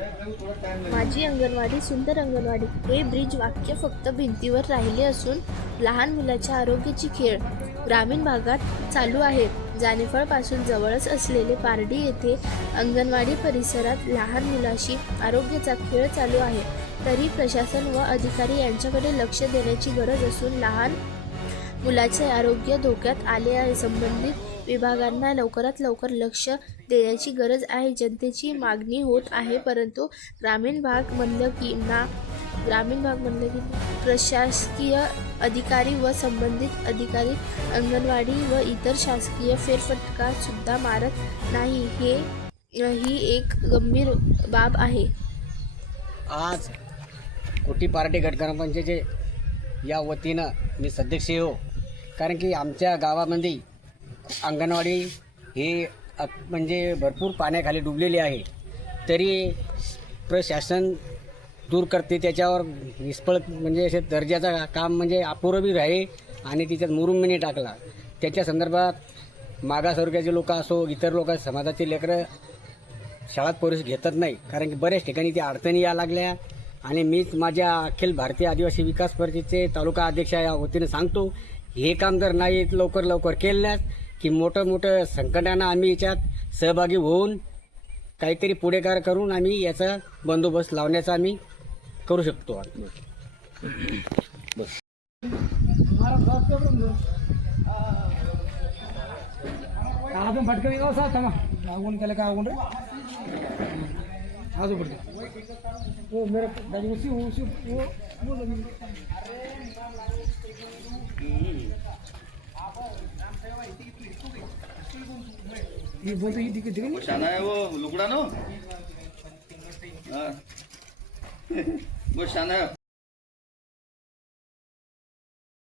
माझी अंगणवाडी सुंदर अंगणवाडी हे ब्रिज वाक्य फक्त भिंतीवर राहिले असून लहान मुलाच्या आरोग्याची खेळ ग्रामीण भागात चालू आहे जानेफळपासून जवळच असलेले पारडी येथे अंगणवाडी परिसरात लहान मुलाशी आरोग्याचा खेळ चालू आहे. तरी प्रशासन व अधिकारी यांच्याकडे लक्ष देण्याची गरज असून लहान मुलाचे आरोग्य धोक्यात आले आहे. संबंधित विभागांना लवकरात लवकर लक्ष देण्याची गरज आहे. जनतेची मागणी होत आहे परंतु ग्रामीण भाग म्हणलं की ना ग्रामीण भाग म्हणलं की प्रशासकीय अधिकारी व संबंधित अधिकारी अंगणवाडी व इतर शासकीय फेरफटका सुद्धा मारत नाही. हे ही एक गंभीर बाब आहे. आज कोटी पार्टी गट ग्रामपंचायतीचे या वतीनं मी सदस्य हो. कारण की आमच्या गावामध्ये अंगणवाडी ही म्हणजे भरपूर पाण्याखाली डुबलेली आहे. तरी प्रशासन दूर करते त्याच्यावर निष्फळ म्हणजे असे दर्जाचा काम म्हणजे अपुरं बी राहे आणि तिच्यात मुरुम टाकला. त्याच्या संदर्भात मागासवर्गाचे लोक असो इतर लोक समाजाचे लेकरं शाळात पोलीस घेतच नाही. कारण की बऱ्याच ठिकाणी त्या अडचणी या लागल्या. आणि मीच माझ्या अखिल भारतीय आदिवासी विकास परिषदेचे तालुका अध्यक्ष या वतीने सांगतो हे काम जर नाही लवकर लवकर केल्यास की मोठं मोठं संकटांना आम्ही याच्यात सहभागी होऊन काहीतरी पुढेकार करून आम्ही याचा बंदोबस्त लावण्याचा आम्ही करू शकतो. बस अजून फटकन येऊ सा थांबा. आगून केलं का आगून रे अजून फटकन ओ मेरे दादी उसी उसी वो वो ये बोलते ही दिखे दिखे शाना है वो लुकड़ा नो हाँ। वो शाना है